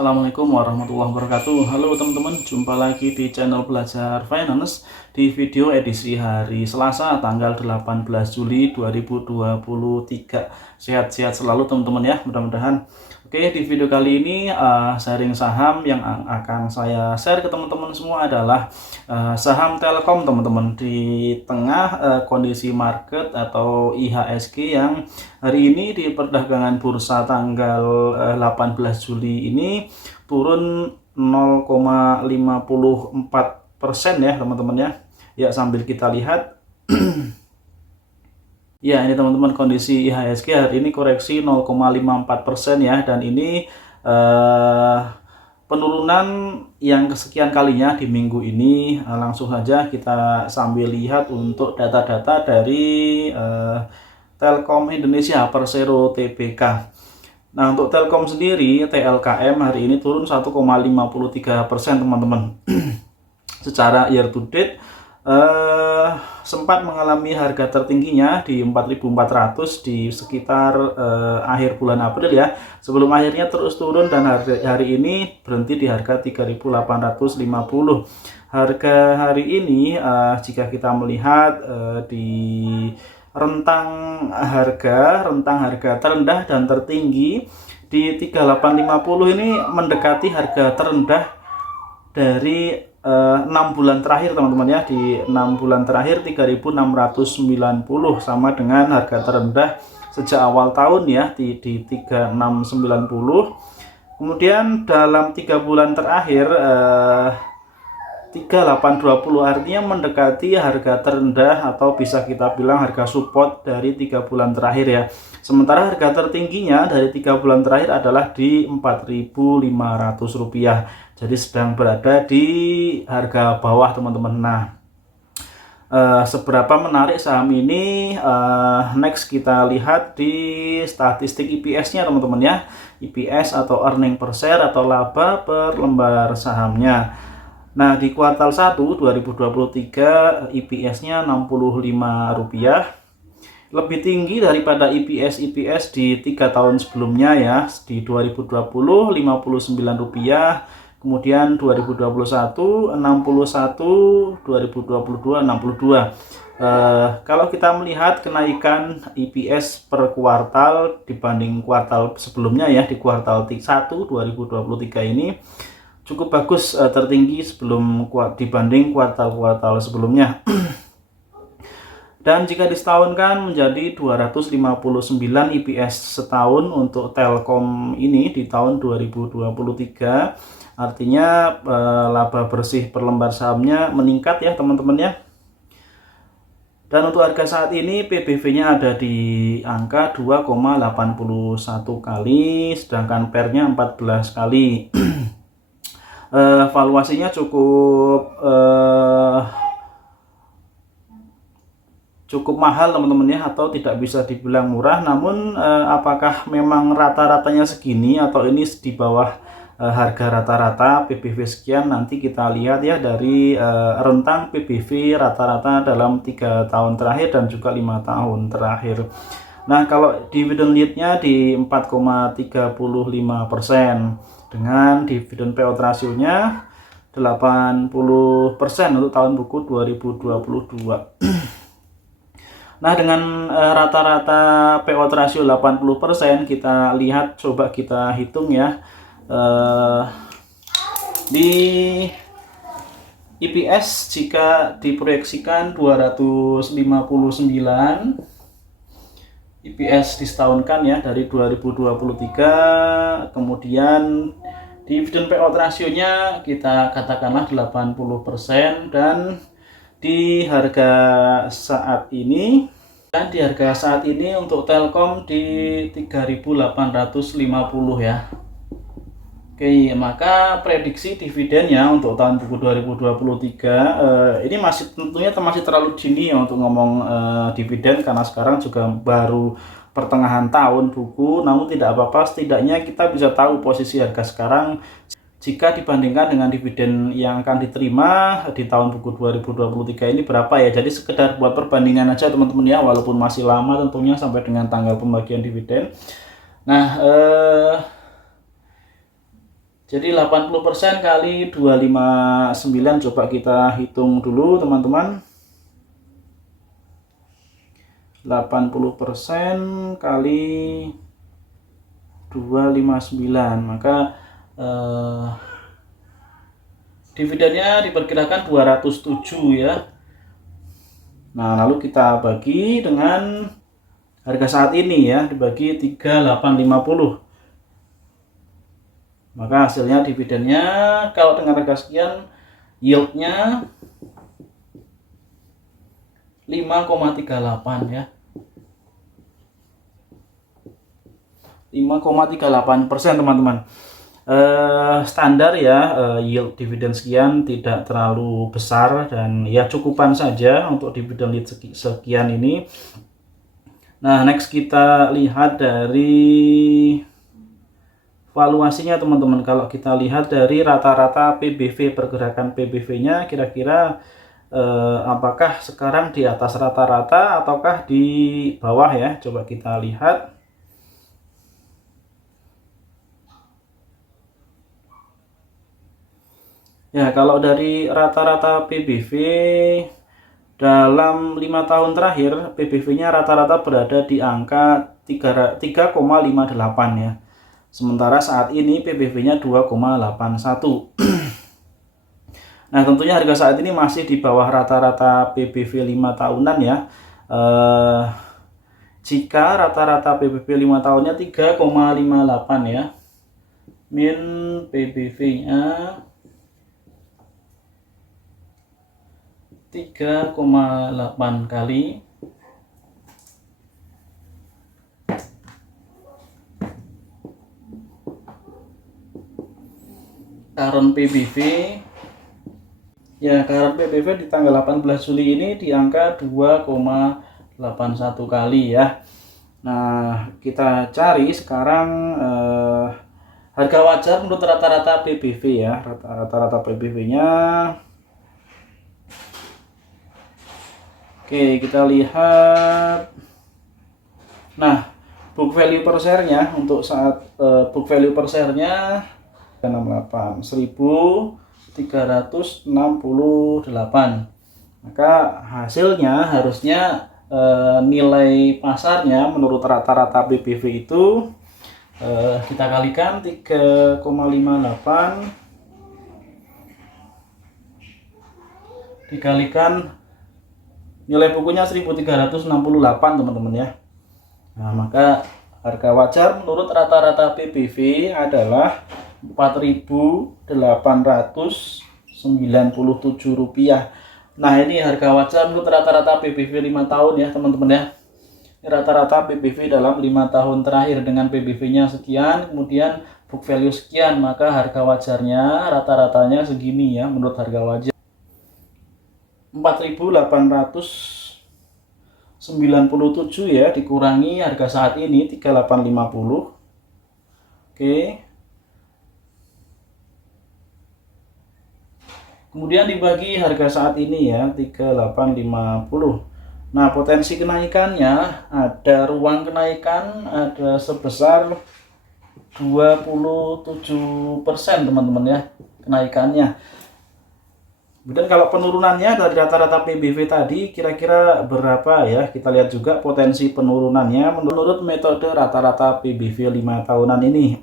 Assalamualaikum warahmatullahi wabarakatuh. Halo teman-teman, jumpa lagi di channel Belajar Finance di video edisi hari Selasa tanggal 18 Juli 2023. Sehat-sehat selalu teman-teman ya, mudah-mudahan. Oke, di video kali ini sharing saham yang akan saya share ke teman-teman semua adalah saham Telkom teman-teman, di tengah kondisi market atau IHSG yang hari ini di perdagangan bursa tanggal 18 Juli ini turun 0,54% ya teman-teman ya. Ya, sambil kita lihat ya, ini teman-teman kondisi IHSG hari ini koreksi 0,54% ya, dan ini penurunan yang kesekian kalinya di minggu ini. Langsung saja kita sambil lihat untuk data-data dari Telkom Indonesia Persero Tbk. Nah, untuk Telkom sendiri TLKM hari ini turun 1,53% teman-teman. Secara year to date sempat mengalami harga tertingginya di 4.400 di sekitar akhir bulan April ya, sebelum akhirnya terus turun dan hari ini berhenti di harga 3.850. Harga hari ini jika kita melihat di rentang harga terendah dan tertinggi di 3850 ini mendekati harga terendah dari 6 bulan terakhir teman-teman ya. Di 6 bulan terakhir 3.690 sama dengan harga terendah sejak awal tahun ya, di 3690. Kemudian dalam 3 bulan terakhir 3820, artinya mendekati harga terendah atau bisa kita bilang harga support dari 3 bulan terakhir ya. Sementara harga tertingginya dari 3 bulan terakhir adalah di Rp4.500. Jadi sedang berada di harga bawah teman-teman. Nah, seberapa menarik saham ini? Next kita lihat di statistik EPS-nya teman-teman ya. EPS atau earning per share atau laba per lembar sahamnya. Nah, di kuartal 1 2023 EPS-nya Rp65, lebih tinggi daripada EPS di 3 tahun sebelumnya ya. Di 2020 Rp59, kemudian 2021 61, 2022 62. Kalau kita melihat kenaikan EPS per kuartal dibanding kuartal sebelumnya ya, di kuartal 1 2023 ini cukup bagus, tertinggi dibanding kuartal-kuartal sebelumnya. Dan jika disetahunkan menjadi 259 EPS setahun untuk Telkom ini di tahun 2023. Artinya laba bersih per lembar sahamnya meningkat ya teman-teman ya. Dan untuk harga saat ini PBV-nya ada di angka 2,81 kali, sedangkan PER-nya 14 kali. Valuasinya cukup mahal teman-teman ya, atau tidak bisa dibilang murah. Namun apakah memang rata-ratanya segini atau ini di bawah harga rata-rata PBV sekian, nanti kita lihat ya dari rentang PBV rata-rata dalam 3 tahun terakhir dan juga 5 tahun terakhir. Nah, kalau dividend yield-nya di 4,35% dengan dividend payout rasionya 80% untuk tahun buku 2022. Nah, dengan rata-rata payout ratio 80%, kita lihat, coba kita hitung ya. Di EPS jika diproyeksikan 259 EPS disetahunkan ya dari 2023, kemudian dividend payout rasionya kita katakanlah 80%, dan di harga saat ini untuk Telkom di 3.850 ya. Oke, maka prediksi dividennya untuk tahun buku 2023 ini tentunya masih terlalu dini ya untuk ngomong dividen, karena sekarang juga baru pertengahan tahun buku. Namun tidak apa-apa, setidaknya kita bisa tahu posisi harga sekarang jika dibandingkan dengan dividen yang akan diterima di tahun buku 2023 ini berapa ya. Jadi sekedar buat perbandingan aja teman-teman ya, walaupun masih lama tentunya sampai dengan tanggal pembagian dividen. Nah, Jadi 80% kali 259, coba kita hitung dulu teman-teman. 80% kali 259, maka dividennya diperkirakan 207 ya. Nah, lalu kita bagi dengan harga saat ini ya, dibagi 3850. Maka hasilnya dividennya kalau dengan harga sekian, yieldnya 5,38 ya. 5,38% teman-teman. Standar ya, yield dividen sekian tidak terlalu besar dan ya cukupan saja untuk dividen yield sekian ini. Nah, next kita lihat dari valuasinya teman-teman. Kalau kita lihat dari rata-rata PBV, pergerakan PBV-nya kira-kira apakah sekarang di atas rata-rata ataukah di bawah ya? Coba kita lihat. Ya, kalau dari rata-rata PBV dalam 5 tahun terakhir, PBV-nya rata-rata berada di angka 3,58 ya. Sementara saat ini PBV-nya 2,81. Nah, tentunya harga saat ini masih di bawah rata-rata PBV 5 tahunan ya. Jika rata-rata PBV 5 tahunnya 3,58 ya, min PBV-nya 3,8 kali current PBV ya, current PBV di tanggal 18 Juli ini di angka 2,81 kali ya. Nah, kita cari sekarang harga wajar menurut rata-rata PBV ya. Rata-rata PBV-nya, oke, kita lihat. Nah, book value per share-nya untuk saat book value per share-nya 68 1.368. Maka hasilnya harusnya nilai pasarnya menurut rata-rata PBV itu kita kalikan 3,58 dikalikan nilai bukunya 1.368 teman-teman ya. Nah, maka harga wajar menurut rata-rata PBV adalah Rp4.897. Nah, ini harga wajar menurut rata-rata PBV 5 tahun ya teman-teman ya. Rata-rata PBV dalam 5 tahun terakhir dengan PBV-nya sekian, kemudian book value sekian, maka harga wajarnya rata-ratanya segini ya menurut harga wajar. 4.897 ya, dikurangi harga saat ini 3850. Oke. Kemudian dibagi harga saat ini ya 3850. Nah, potensi kenaikannya ada ruang kenaikan ada sebesar 27% teman-teman ya kenaikannya. Kemudian kalau penurunannya dari rata-rata PBV tadi kira-kira berapa ya? Kita lihat juga potensi penurunannya menurut metode rata-rata PBV 5 tahunan ini.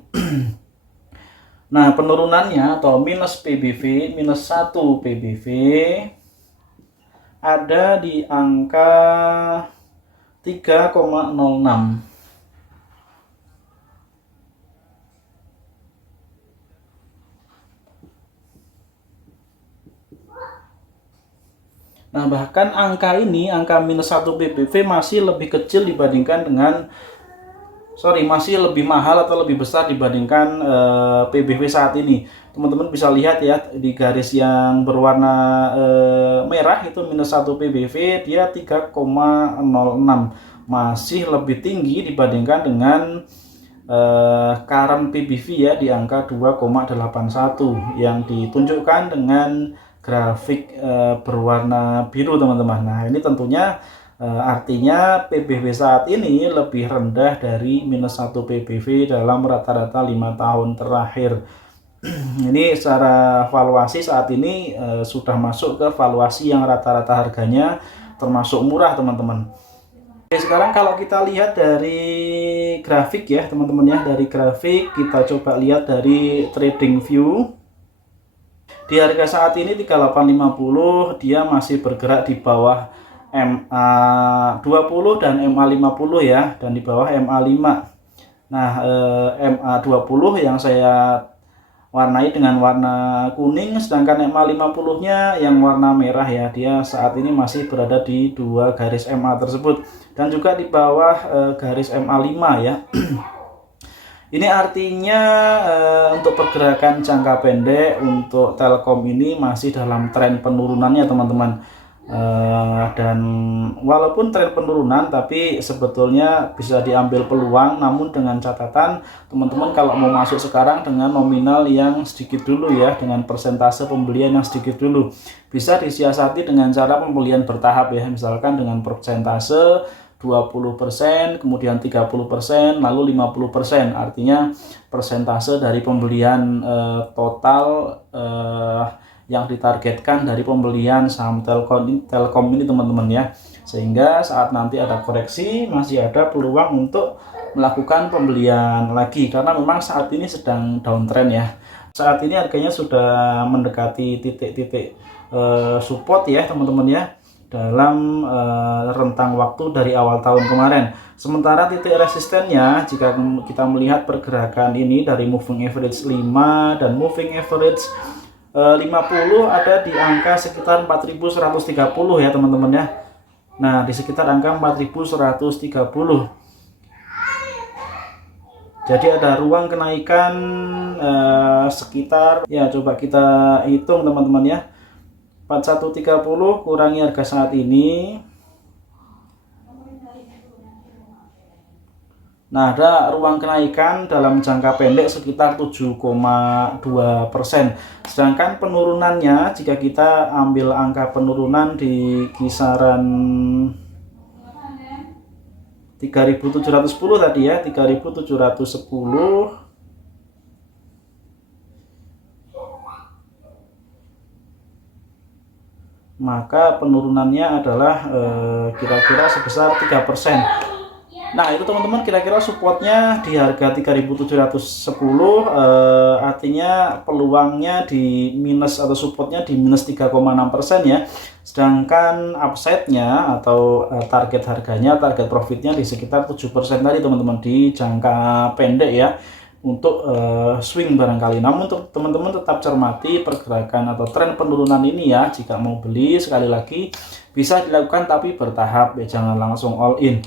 Nah, penurunannya atau minus PBV, minus 1 PBV ada di angka 3,06. Nah, bahkan angka ini, angka minus 1 PBV masih lebih kecil dibandingkan dengan, masih lebih mahal atau lebih besar dibandingkan PBV saat ini. Teman-teman bisa lihat ya, di garis yang berwarna merah itu minus 1 PBV, dia 3,06. Masih lebih tinggi dibandingkan dengan current PBV ya, di angka 2,81 yang ditunjukkan dengan grafik berwarna biru teman-teman. Nah, ini tentunya artinya PBV saat ini lebih rendah dari minus 1 PBV dalam rata-rata 5 tahun terakhir. Ini secara valuasi saat ini sudah masuk ke valuasi yang rata-rata harganya termasuk murah teman-teman. Oke, sekarang kalau kita lihat dari grafik ya teman-teman ya, dari grafik kita coba lihat dari trading view. Di harga saat ini 3850 dia masih bergerak di bawah MA20 dan MA50 ya, dan di bawah MA5. Nah, MA20 yang saya warnai dengan warna kuning, sedangkan MA50-nya yang warna merah ya, dia saat ini masih berada di dua garis MA tersebut dan juga di bawah garis MA5 ya. Ini artinya untuk pergerakan jangka pendek untuk Telkom ini masih dalam tren penurunannya teman-teman. Dan walaupun tren penurunan, tapi sebetulnya bisa diambil peluang, namun dengan catatan teman-teman kalau mau masuk sekarang dengan nominal yang sedikit dulu ya, dengan persentase pembelian yang sedikit dulu. Bisa disiasati dengan cara pembelian bertahap ya, misalkan dengan persentase 20%, kemudian 30%, lalu 50%. Artinya persentase dari pembelian total yang ditargetkan dari pembelian saham Telkom ini teman-teman ya, sehingga saat nanti ada koreksi masih ada peluang untuk melakukan pembelian lagi, karena memang saat ini sedang downtrend ya. Saat ini harganya sudah mendekati titik-titik support ya teman-teman ya, dalam rentang waktu dari awal tahun kemarin. Sementara titik resistennya, jika kita melihat pergerakan ini dari moving average 5 dan moving average 50 ada di angka sekitar 4130 ya teman-teman ya. Nah, di sekitar angka 4130. Jadi ada ruang kenaikan sekitar ya, coba kita hitung teman-teman ya. 4130 kurangi harga saat ini. Nah, ada ruang kenaikan dalam jangka pendek sekitar 7,2%. Sedangkan penurunannya, jika kita ambil angka penurunan di kisaran 3.710 tadi ya, 3.710, maka penurunannya adalah kira-kira sebesar 3%. Nah, itu teman-teman kira-kira supportnya di harga 3.710, artinya peluangnya di minus atau supportnya di minus 3,6% ya. Sedangkan upside-nya atau target harganya, target profitnya di sekitar 7% tadi teman-teman, di jangka pendek ya, untuk swing barangkali. Namun untuk teman-teman tetap cermati pergerakan atau tren penurunan ini ya. Jika mau beli, sekali lagi bisa dilakukan tapi bertahap ya, jangan langsung all in.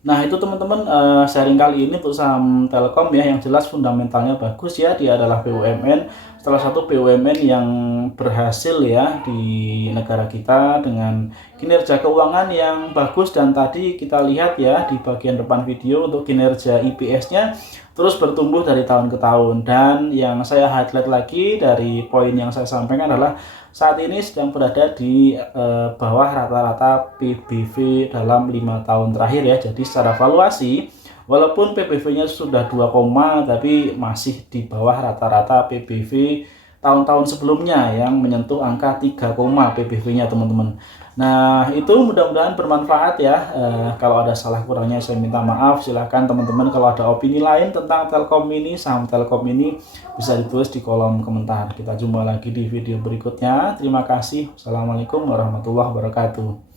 Nah, itu teman-teman sharing kali ini untuk saham Telkom ya, yang jelas fundamentalnya bagus ya. Dia adalah BUMN, salah satu BUMN yang berhasil ya di negara kita dengan kinerja keuangan yang bagus. Dan tadi kita lihat ya di bagian depan video untuk kinerja EPS-nya terus bertumbuh dari tahun ke tahun. Dan yang saya highlight lagi dari poin yang saya sampaikan adalah saat ini sedang berada di bawah rata-rata PBV dalam 5 tahun terakhir ya. Jadi secara valuasi, walaupun PBV-nya sudah 2, tapi masih di bawah rata-rata PBV tahun-tahun sebelumnya yang menyentuh angka 3, PBV-nya teman-teman. Nah, itu mudah-mudahan bermanfaat ya. Kalau ada salah kurangnya saya minta maaf. Silahkan teman-teman kalau ada opini lain tentang Telkom ini, saham Telkom ini, bisa ditulis di kolom komentar. Kita jumpa lagi di video berikutnya. Terima kasih. Assalamualaikum warahmatullahi wabarakatuh.